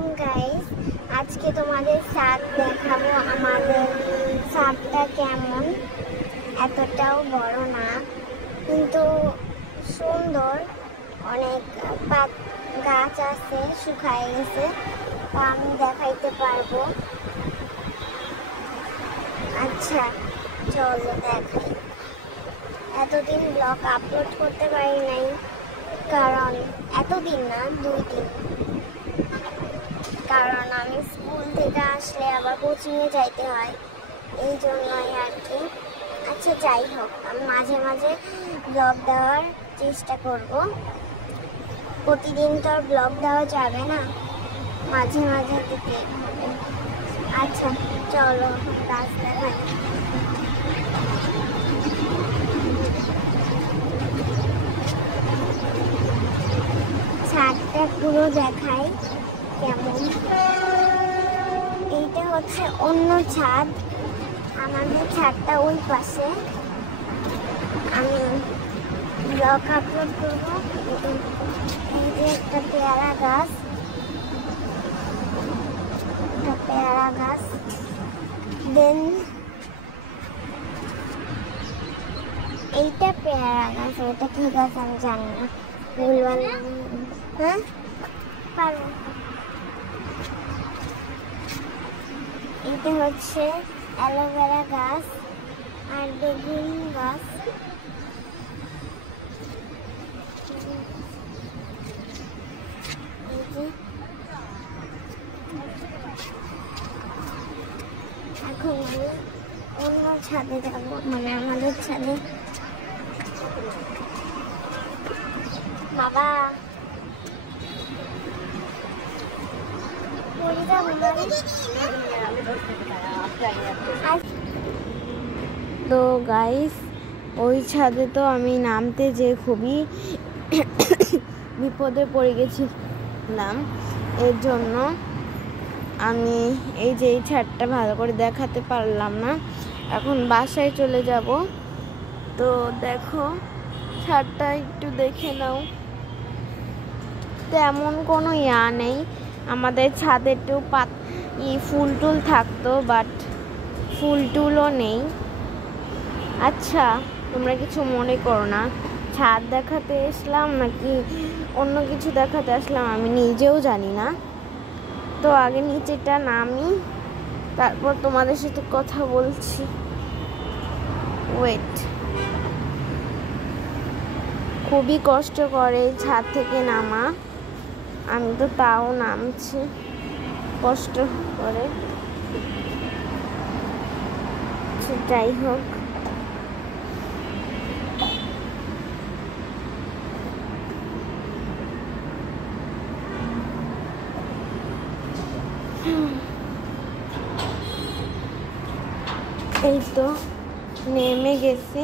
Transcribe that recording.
আলাইকুম গাইস, আজকে তোমাদের ছাদ দেখাবো। আমাদের ছাদটা কেমন, এতটাও বড় না কিন্তু সুন্দর। অনেক গাছ আছে, শুকায় গেছে, তা আমি দেখাইতে পারবো। আচ্ছা চলো দেখাই। এতদিন ব্লগ আপলোড করতে পারি নাই, কারণ এতদিন না 2 দিন, কারণ আমি স্কুল থেকে আসলে আবার কোচিংয়ে যাইতে হয়, এই জন্যই আর কি। আচ্ছা যাই হোক, আমি মাঝে মাঝে ব্লগ দেওয়ার চেষ্টা করব। প্রতিদিন তো আর ব্লগ দেওয়া যাবে না, মাঝে মাঝে দিতে হবে। আচ্ছা চলো গাছ দেখাই। ছাদটা পুরো দেখাই কেমন। এইটা হচ্ছে অন্য ছাদ, আমাদের ছাদটা ওই পাশে। আমি ব্লগ আপলোড করবো। এই যে একটা পেয়ারা গাছ, দেন এইটা পেয়ারা গাছ, এটা কি গাছ আমি জানি না, ভুলভাল। হ্যাঁ পারবো। এটা হচ্ছে অ্যালোভেরা গাছ আর বেগুন গাছ। এখন আমি অন্য ছাদে যাবো, মানে আমাদের ছাদে। বাবা তো গাইস, ওই ছাদে তো আমি নামতে যে খুবই বিপদে পড়ে গেছিলাম, এর জন্য আমি এই যে এই ছাদটা ভালো করে দেখাতে পারলাম না। এখন বাসায় চলে যাব। তো দেখো ছাদটা একটু দেখে নাও। তেমন কোনো ইয়া নেই, আমাদের ছাদে একটু ফুল টুল থাকতো, বাট ফুল টুলও নেই। আচ্ছা তোমরা কিছু মনে করো না, ছাদ দেখাতে আসলাম নাকি অন্য কিছু দেখাতে আসলাম আমি নিজেও জানি না। তো আগে নিচেটা নামি, তারপর তোমাদের সাথে কথা বলছি। ওয়েট, খুবই কষ্ট করে ছাদ থেকে নামা, আমি তো তাও নামছি কষ্ট করে। যাই হোক, এই তো নেমে গেছি।